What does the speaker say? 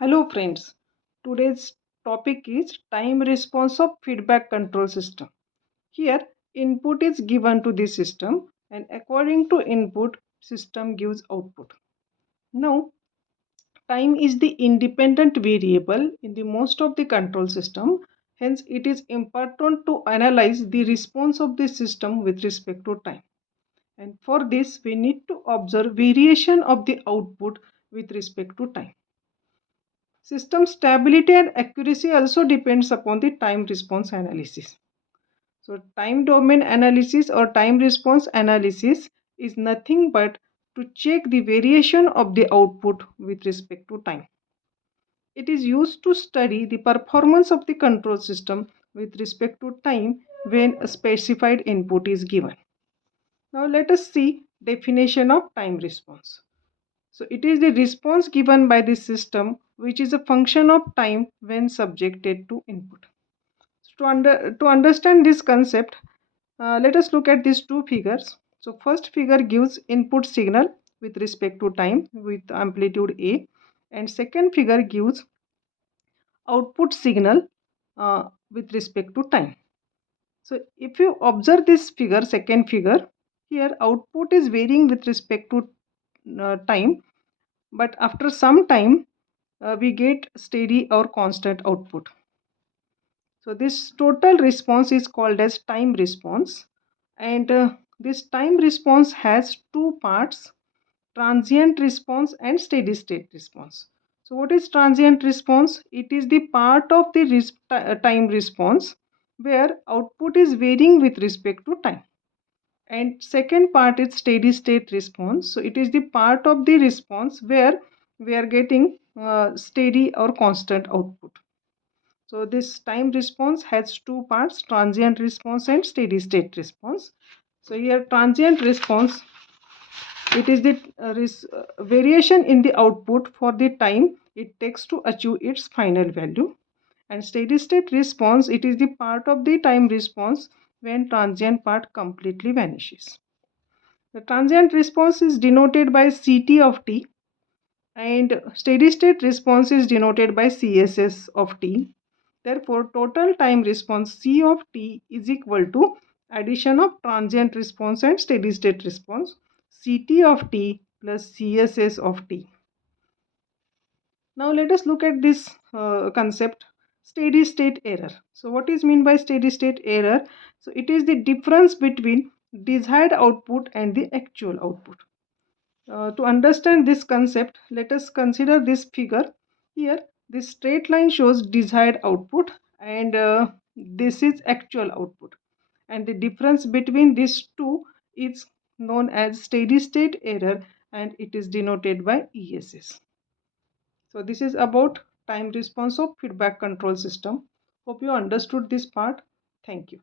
Hello friends, today's topic is time response of feedback control system. Here input is given to the system and according to input system gives output. Now time is the independent variable in the most of the control system, hence it is important to analyze the response of the system with respect to time. And for this we need to observe variation of the output with respect to time. System stability and accuracy also depends upon the time response analysis. So time domain analysis or time response analysis is nothing but to check the variation of the output with respect to time. It is used to study the performance of the control system with respect to time when a specified input is given. Now let us see definition of time response. So it is the response given by the system which is a function of time when subjected to input. To understand this concept, let us look at these two figures. So first figure gives input signal with respect to time with amplitude A, and second figure gives output signal with respect to time. So if you observe this figure, second figure, here output is varying with respect to time, but after some time we get steady or constant output. So this total response is called as time response, and this time response has two parts: transient response and steady state response. So what is transient response? It is the part of the time response where output is varying with respect to time. And second part is steady state response. So it is the part of the response where we are getting steady or constant output. So this time response has two parts: transient response and steady state response. So here transient response, it is the variation in the output for the time it takes to achieve its final value. And steady state response, it is the part of the time response when transient part completely vanishes. The transient response is denoted by Ct of t, and steady state response is denoted by Css of t. Therefore, total time response C of t is equal to addition of transient response and steady state response, Ct of t plus Css of t. Now let us look at this concept, steady state error. So what is meant by steady state error? So it is the difference between desired output and the actual output. To understand this concept, let us consider this figure. Here, this straight line shows desired output, and this is actual output. And the difference between these two is known as steady state error, and it is denoted by ESS. So this is about time response of feedback control system. Hope you understood this part. Thank you.